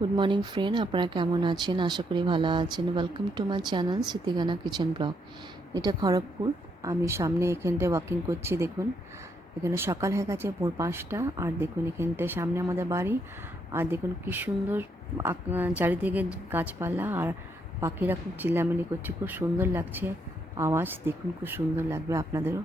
Good morning friend, আপনারা কেমন আছেন? আশা করি ভালো আছেন। ওয়েলকাম টু মাই চ্যানেল সিতিগানা কিচেন ব্লগ। এটা খড়গপুর। আমি সামনে এখানটায় ওয়াকিং করছি। দেখুন এখানে সকাল হয়ে গেছে, ভোর 5টা। আর দেখুন এখানটায় সামনে আমাদের বাড়ি। আর দেখুন কি সুন্দর চারিদিকে গাছপালা, আর পাখিরা খুব চিল্লামিল্লি করছে। খুব সুন্দর লাগছে আওয়াজ। দেখুন খুব সুন্দর লাগবে আপনাদেরও।